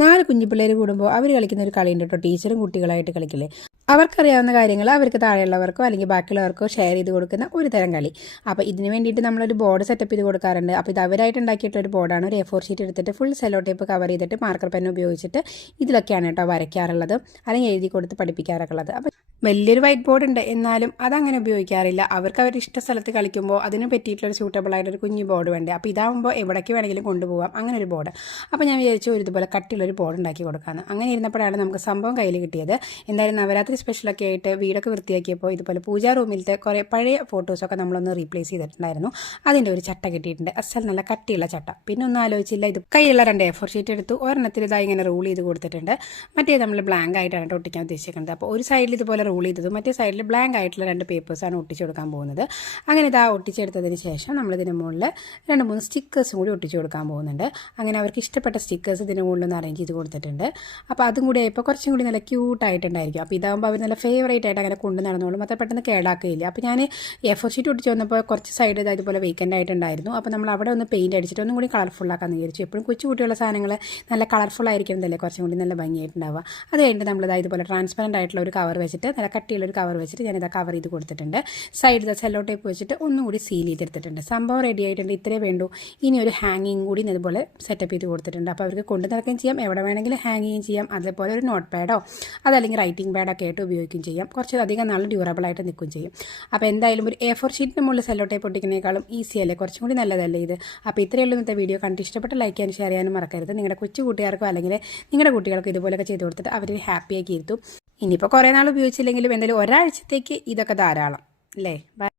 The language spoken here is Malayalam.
4 കുഞ്ഞു പിള്ളേർ കൂടുമ്പോൾ അവർ കളിക്കുന്ന ഒരു കളിയുണ്ട് കേട്ടോ, ടീച്ചറും കുട്ടികളായിട്ട് കളിക്കില്ലേ. അവർക്കറിയാവുന്ന കാര്യങ്ങൾ അവർക്ക് താഴെയുള്ളവർക്കോ അല്ലെങ്കിൽ ബാക്കിയുള്ളവർക്കോ ഷെയർ ചെയ്ത് കൊടുക്കുന്ന ഒരു തരം കളി. അപ്പോൾ ഇതിന് വേണ്ടിയിട്ട് നമ്മളൊരു ബോർഡ് സെറ്റപ്പ് ചെയ്ത് കൊടുക്കാറുണ്ട്. അപ്പോൾ ഇത് അവരായിട്ട് ഉണ്ടാക്കിയിട്ടൊരു ബോർഡാണ്. ഒരു A4 ഷീറ്റ് എടുത്തിട്ട് ഫുൾ സെല്ലോ ടേപ്പ് കവർ ചെയ്തിട്ട് മാർക്കർ പെൻ ഉപയോഗിച്ചിട്ട് ഇതിലൊക്കെയാണ് കേട്ടോ വരയ്ക്കാറുള്ളത്, അല്ലെങ്കിൽ എഴുതി കൊടുത്ത് പഠിപ്പിക്കാറൊക്കെ ഉള്ളത്. അപ്പോൾ വലിയൊരു വൈറ്റ് ബോർഡ് ഉണ്ട്, എന്നാലും അതങ്ങനെ ഉപയോഗിക്കാറില്ല. അവർക്ക് അവരുടെ ഇഷ്ട സ്ഥലത്ത് കളിക്കുമ്പോൾ അതിന് പറ്റിയിട്ടുള്ളൊരു സൂട്ടബിൾ ആയിട്ടൊരു കുഞ്ഞു ബോർഡ് വേണ്ടേ. അപ്പോൾ ഇതാകുമ്പോൾ എവിടേക്ക് വേണമെങ്കിലും കൊണ്ടുപോകാം, അങ്ങനെ ഒരു ബോർഡ്. അപ്പോൾ ഞാൻ വിചാരിച്ചു ഒരു ഇതുപോലെ കട്ടിയുള്ളൊരു ബോർഡ് ഉണ്ടാക്കി കൊടുക്കാമെന്ന്. അങ്ങനെ ഇരുന്നപ്പോഴാണ് നമുക്ക് സംഭവം കയ്യിൽ കിട്ടിയത്. എന്തായാലും നവരാത്രി സ്പെഷ്യലൊക്കെ ആയിട്ട് വീടൊക്കെ വൃത്തിയാക്കിയപ്പോൾ ഇതുപോലെ പൂജാ റൂമിലത്തെ കുറേ പഴയ ഫോട്ടോസൊക്കെ നമ്മളൊന്ന് റീപ്ലേസ് ചെയ്തിട്ടുണ്ടായിരുന്നു. അതിൻ്റെ ഒരു ചട്ട കിട്ടിയിട്ടുണ്ട്, അസൽ നല്ല കട്ടിയുള്ള ചട്ട. പിന്നെ ഒന്നും ആലോചിച്ചില്ല, ഇത് കയ്യിലുള്ള 2 A4 ഷീറ്റ് എടുത്തു. ഒരെണ്ണത്തിൽ ഇതായി ഇങ്ങനെ റൂൾ ചെയ്ത് കൊടുത്തിട്ടുണ്ട്. മറ്റേ നമ്മൾ ബ്ലാങ്ക് ആയിട്ടാണ് ഒട്ടിക്കാൻ ഉദ്ദേശിക്കുന്നത്. അപ്പോൾ ഒരു സൈഡിൽ ഇതുപോലെ റൂൾ ചെയ്തതും മറ്റേ സൈഡിൽ ബ്ലാങ്ക് ആയിട്ടുള്ള 2 പേപ്പേഴ്സാണ് ഒട്ടിച്ചു കൊടുക്കാൻ പോകുന്നത്. അങ്ങനെ ഇതാ ഒട്ടിച്ചെടുത്തതിന് ശേഷം നമ്മളിതിന് മുകളിൽ 2-3 സ്റ്റിക്കേഴ്സും കൂടി ഒട്ടിച്ചു കൊടുക്കാൻ പോകുന്നുണ്ട്. അങ്ങനെ അവർക്ക് ഇഷ്ടപ്പെട്ട സ്റ്റിക്കേഴ്സ് ഇതിന് മുകളിലൊന്ന് അറേഞ്ച് ചെയ്ത് കൊടുത്തിട്ടുണ്ട്. അപ്പോൾ അതും കൂടി ആയപ്പോൾ കുറച്ചും കൂടി നല്ല ക്യൂട്ടായിട്ടുണ്ടായിരിക്കും. അപ്പോൾ ഇതാകുമ്പോൾ അവർ നല്ല ഫേവറേറ്റ് ആയിട്ട് അങ്ങനെ കൊണ്ടു നടന്നോളും, അത്ര പെട്ടെന്ന് കേടാക്കുകയില്ല. അപ്പോൾ ഞാൻ A4 ഷീറ്റ് ഒട്ടിച്ച് വന്നപ്പോൾ കുറച്ച് സൈഡ് ഇതുപോലെ വേക്കൻ്റ് ആയിട്ടുണ്ടായിരുന്നു. അപ്പോൾ നമ്മൾ അവിടെ ഒന്ന് പെയിൻറ്റ് അടിച്ചിട്ട് ഒന്നും കൂടി കളർഫുള്ളാക്കാന്ന് വിചാരിച്ചു. എപ്പോഴും കൊച്ചു കുട്ടിയുള്ള സാധനങ്ങൾ നല്ല കളർഫുൾ ആയിരിക്കുന്നതല്ലേ കുറച്ചും കൂടി നല്ല ഭംഗിയായിട്ടുണ്ടാവുക. അത് കഴിഞ്ഞിട്ട് നമ്മളിതാ ഇതുപോലെ ട്രാൻസ്പെറൻറ്റ് ആയിട്ടുള്ള ഒരു കവർ വെച്ചിട്ട്, നല്ല കട്ടിയുള്ളൊരു കവർ വെച്ചിട്ട് ഞാനിതാ കവർ ചെയ്ത് കൊടുത്തിട്ടുണ്ട്. സൈഡിൽ സെല്ലോ ടേപ്പ് വെച്ചിട്ട് ഒന്നും കൂടി സീൽ ചെയ്തെടുത്തിട്ടുണ്ട്. സംഭവം റെഡി ആയിട്ടുണ്ട്. ഇത്രേ വേണ്ടൂ. ഇനി ഒരു ഹാങ്ങിങ് കൂടി ഇതുപോലെ സെറ്റപ്പ് ചെയ്ത് കൊടുത്തിട്ടുണ്ട്. അപ്പോൾ അവർക്ക് കൊണ്ടു നടക്കുകയും ചെയ്യാം, എവിടെ വേണമെങ്കിലും ഹാങ്ങിങ് ചെയ്യാം. അതേപോലെ ഒരു നോട്ട് പാഡോ അതല്ലെങ്കിൽ റൈറ്റിംഗ് പാഡൊക്കെ ആയിട്ട് ഉപയോഗിക്കുകയും ചെയ്യാം. കുറച്ച് അധികം നാൾ ഡ്യൂറബിൾ ആയിട്ട് നിൽക്കുകയും ചെയ്യും. അപ്പോൾ എന്തായാലും ഒരു A4 ഷീറ്റിന് മുകളിൽ സെല്ലോ ടേപ്പ് ഒട്ടിക്കുന്നതിനേക്കാളും ഈസി അല്ലേ, കുറച്ചും കൂടി നല്ലതല്ലേ ഇത്. അപ്പോൾ ഇത്രയേ ഉള്ളൂ ഇന്നത്തെ വീഡിയോ. കണ്ട് ഇഷ്ടപ്പെട്ട ലൈക്ക് ചെയ്യാനും ഷെയർ ചെയ്യാനും മറക്കരുത്. നിങ്ങളുടെ കൊച്ചു കൂട്ടുകാർക്കോ അല്ലെങ്കിൽ നിങ്ങളുടെ കുട്ടികൾക്കോ ഇതുപോലെയൊക്കെ ചെയ്ത് കൊടുത്തിട്ട് അവർ ഹാപ്പിയാക്കി ഇരുത്തും. ഇനിയിപ്പോൾ കുറേ നാൾ ഉപയോഗിച്ചില്ലെങ്കിലും എന്തായാലും ഒരാഴ്ചത്തേക്ക് ഇതൊക്കെ ധാരാളം അല്ലേ.